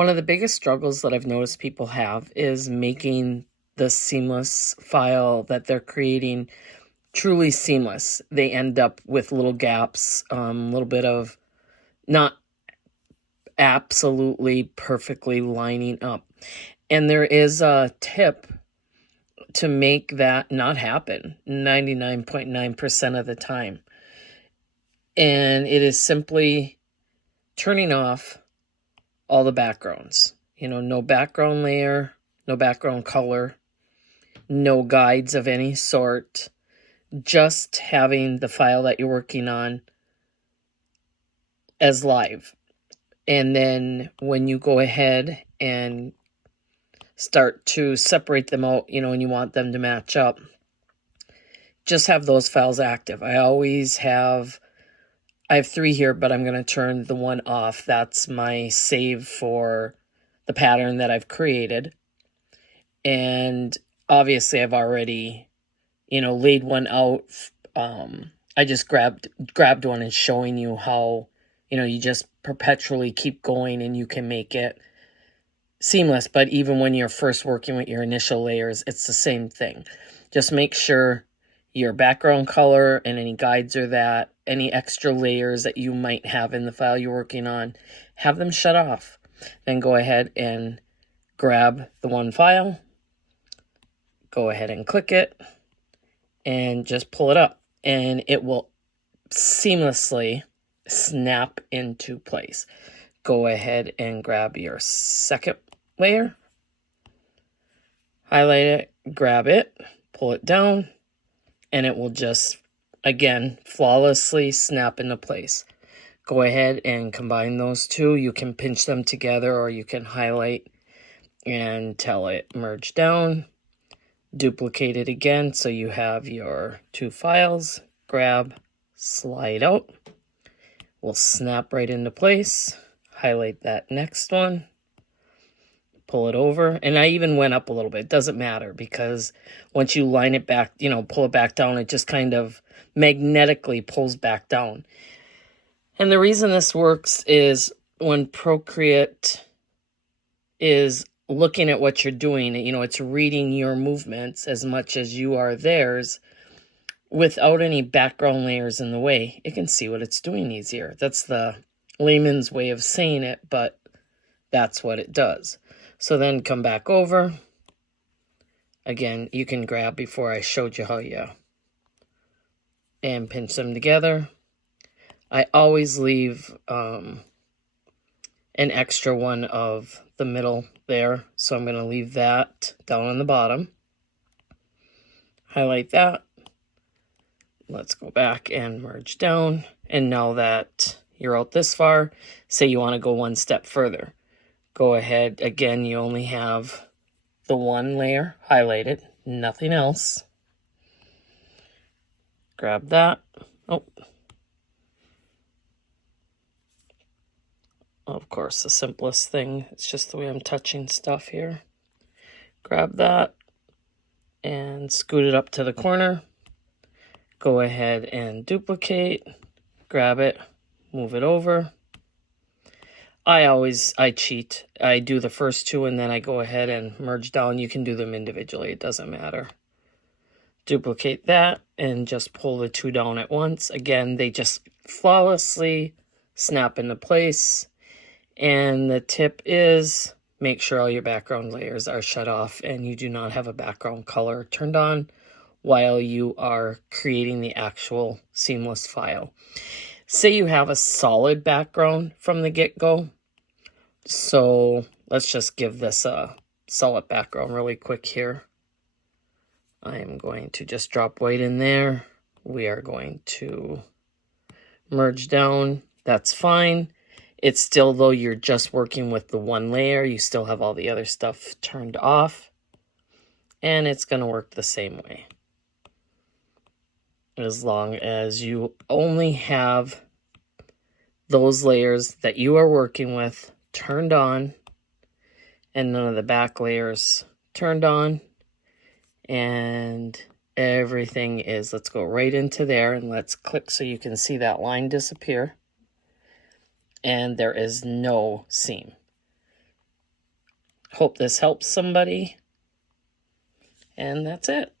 One of the biggest struggles that I've noticed people have is making the seamless file that they're creating truly seamless. They end up with little gaps, a little bit of not absolutely perfectly lining up. And there is a tip to make that not happen 99.9% of the time. And it is simply turning off all the backgrounds. No background layer, no background color, no guides of any sort, just having the file that you're working on as live. And then when you go ahead and start to separate them out, and you want them to match up, just have those files active. I have 3 here, but I'm going to turn the one off. That's my save for the pattern that I've created. And obviously I've already, laid one out. I just grabbed one and showing you how, you just perpetually keep going and you can make it seamless. But even when you're first working with your initial layers, it's the same thing. Just make sure your background color and any guides or that, any extra layers that you might have in the file you're working on, have them shut off. Then go ahead and grab the one file, go ahead and click it, and just pull it up. And it will seamlessly snap into place. Go ahead and grab your second layer, highlight it, grab it, pull it down, and it will just, again, flawlessly snap into place. Go ahead and combine those two. You can pinch them together or you can highlight and tell it merge down. Duplicate it again so you have your 2 files. Grab, slide out. Will snap right into place. Highlight that next one. Pull it over. And I even went up a little bit. It doesn't matter because once you line it back, pull it back down, it just kind of magnetically pulls back down. And the reason this works is when Procreate is looking at what you're doing, it's reading your movements as much as you are theirs without any background layers in the way. It can see what it's doing easier. That's the layman's way of saying it, but that's what it does. So then come back over. Again, you can grab before I showed you how you and pinch them together. I always leave an extra one of the middle there, so I'm going to leave that down on the bottom. Highlight that. Let's go back and merge down. And now that you're out this far, say you want to go one step further. Go ahead. Again, you only have the one layer highlighted, nothing else. Grab that. Oh. Of course, the simplest thing. It's just the way I'm touching stuff here. Grab that and scoot it up to the corner. Go ahead and duplicate. Grab it. Move it over. I cheat. I do the first 2 and then I go ahead and merge down. You can do them individually. It doesn't matter. Duplicate that and just pull the 2 down at once. Again, they just flawlessly snap into place. And the tip is make sure all your background layers are shut off and you do not have a background color turned on while you are creating the actual seamless file. Say you have a solid background from the get-go. So let's just give this a solid background really quick here. I am going to just drop white in there. We are going to merge down. That's fine. It's still, though you're just working with the one layer, you still have all the other stuff turned off. And it's going to work the same way. As long as you only have those layers that you are working with turned on and none of the back layers turned on. And everything is, let's go right into there and let's click so you can see that line disappear. And there is no seam. Hope this helps somebody. And that's it.